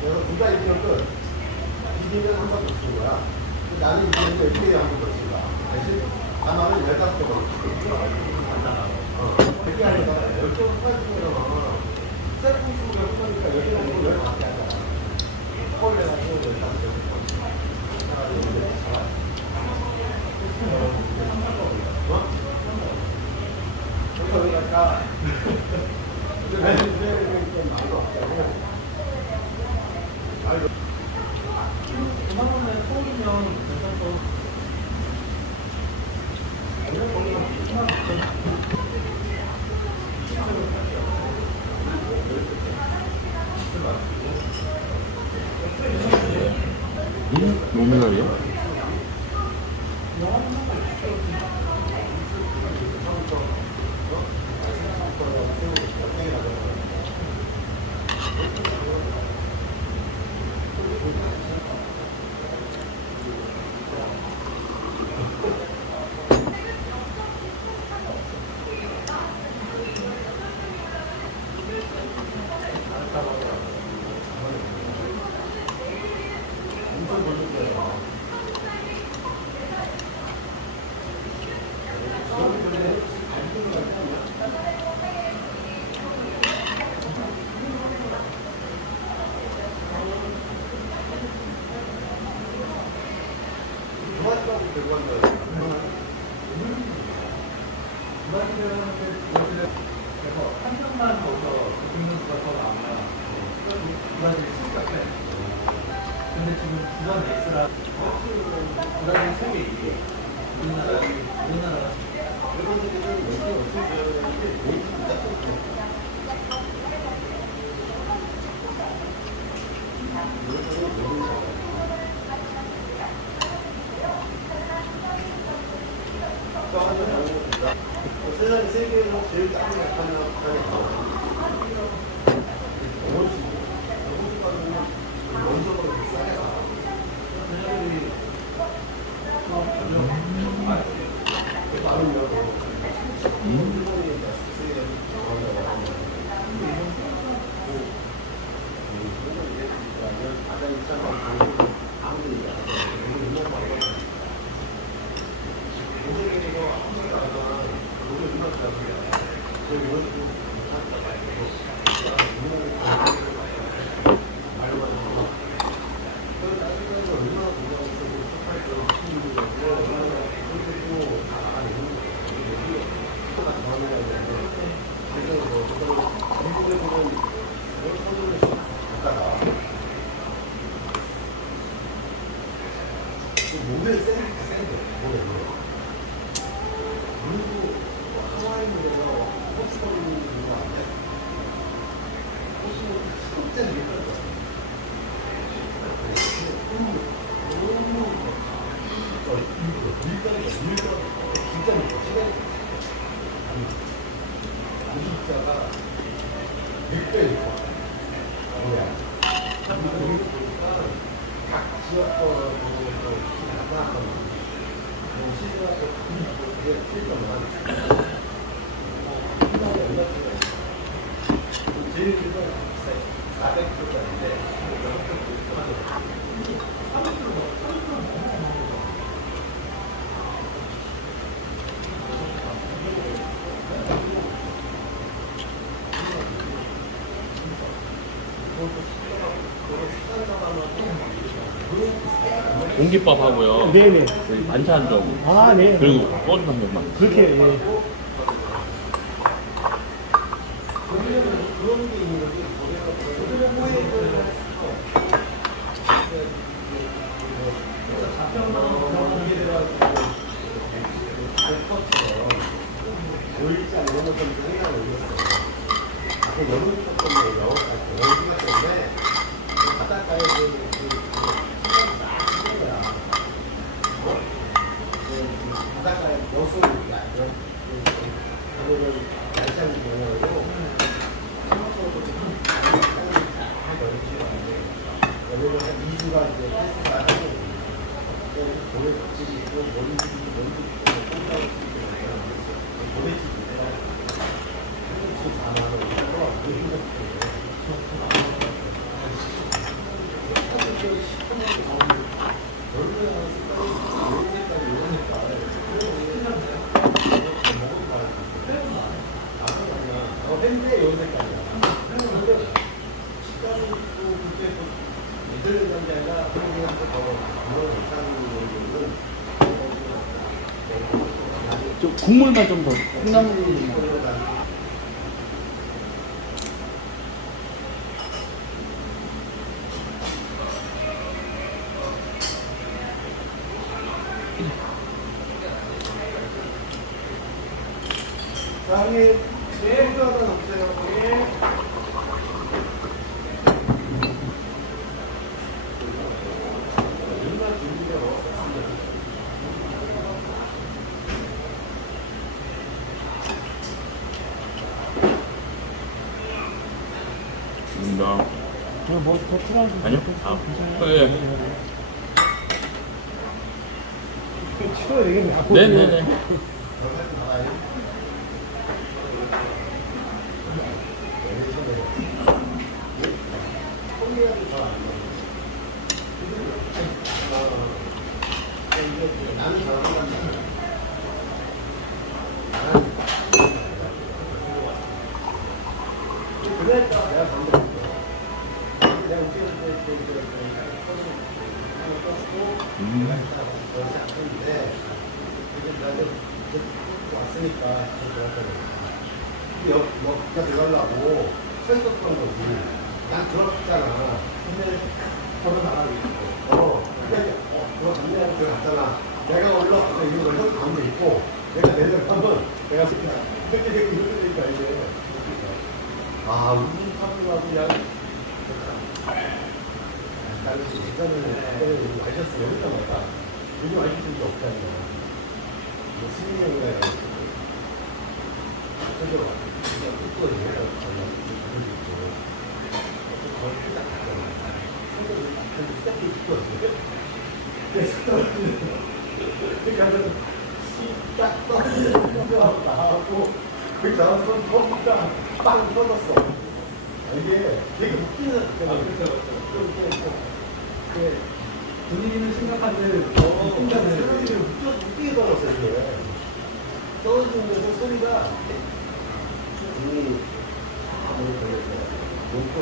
그래서 둘 다 이기면 이기면 한 번 더 쓰는 거야. 나는 이기면 1대1 한번 더 쓰는 거야. 대신 다만은 15개 더 쓰는 거야. 그렇게 하니까 10개만 빠지면 셀프 수가 끝나니까 10개 정도 10밖에 하잖아. 헐 해가지고 15개. 여기가 근데 좀 많이 왔다고. 그만하면 서울이면 괜찮고. 노미널이요? 한 명만 거기서 등록수가 더 나오면 브라질이 진짜 빼. 근데 지금 부산 X라 브라질 3개 이게 우리나라가 세상에 세계에서 제일 작은 약하면 북한이 나와. 어머니 원소가 비싸요. 그녀들이 많으면 일본이 세계에 가장 입장하고 아무리 얘기하고 세계에서 한국에 나가 우리 음악 자체가 저희 원수 못한다 말고 말만 하고 그 나중에 얼마나 공부하고 축하할 때 힘이 되고 얼마나 그렇게도 다 있는 거예요. 또가 전해야 되는데 그래서 뭐 미국에 보면 여러 선수들이 갔다가 몸에 센 몸에 그리고 하와이 노래가 호스버리는 거 아니야? 호스버리 진짜 예쁘다. 밀가루가 진짜 예뻐. 시간이 무식자가 6배 예뻐. 뭐야? 여기도 보니까 각 지역별로 나타났단 말이야. 시즌하고 그게 필요만 제일 비싼 400kg짜리인데 공깃밥 하고요. 네네. 저희 반찬 좀. 아, 네. 그리고 소주 한 병만. 그렇게, 예. 그런 게 있는 거지. 오일장 이런 것 때문에 생각을 올렸어요. 그 여름 때문에 여기가 때문에 바닷가에 바닷가에 여수를 이런 그거를 날씨하는 경우로 생각적으로 다 열지는데 여기가 2주가 이제 테스트가 하고 모래 집이 있고 머리집이 꼼짝이 모래집인데 한국집 4만 원이고 밴드에 요 색깔이야. 근데 식감이 있고 그게 뭐 예전에 그런 게 아니라 한국인한테 더 그런 이상은 저 국물만 좀 더. 콩나물. 사장님, 네, 소주 하나 넣으세요. 네. 얼마나 준비가 먹었습니다. 나. 뭐더 필요한 아니요. 아, 예. 치워야 되겠네. 네네네. 저까지 나와요. 콩이라도 잘안 넣어요. 이게 나는 잘한단 말이야. 그러니까 내가 반대했어. 내가 웃기는 때 시작했는데 이제 나도 왔으니까 너가 들어가려고 서 있었던 거지. 난 들어갔잖아. 근데 결혼 안 하고 있고. 근데 들어갔냐고 들어갔잖아. 내가 올라가서 이거 형 가운데 있고 내가 내려가면 내가 이렇게 되고 이렇게 되니까 이제 아 우리 사람하고 그냥 나는 예전에 마셨어요. 여기다가 요즘 마실 적이 없잖아요. 스님이 형이라 해가지고 그래서 그냥 뜯고 얘기해서 그런 게 있고 거의 딱 갔잖아요. 근데 시작이 뜯었어요. 그래서 딱 떠서 나하고 그 다음 손 터니까 빵 터졌어. 이게 되게 웃기는 분위기는 심각한데 웃기게 떨었어 이게. 떨어지면서 소리가 높고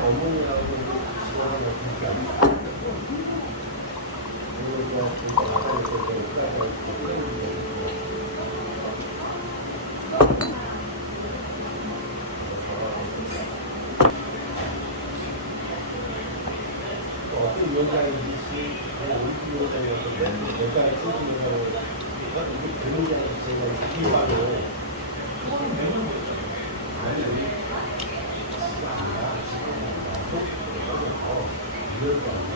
어머니라고 어떤 위원장이지, 우리 위원장이었는데, 내가 친구라고, 그 위원장이 제가 기와로, 아니, 지가 아니라, 지금 이럴 거 아니야.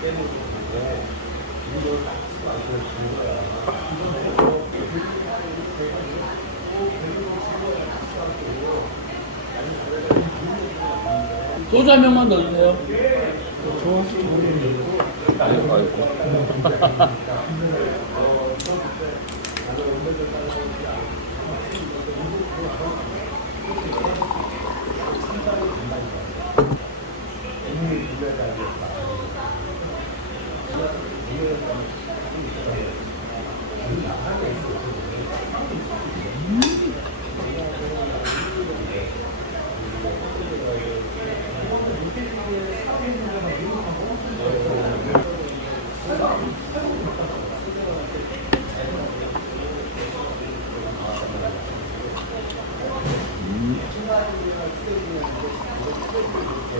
깨물고 보고, 이걸 딱 치고 안 보여주는 거야. 이거 소주 한 병만 넣어주세요. 좋아하시는 모르겠는데. 아이고, 아이고. 신발이나 쓰레기나 이런 쓰레기를 이렇게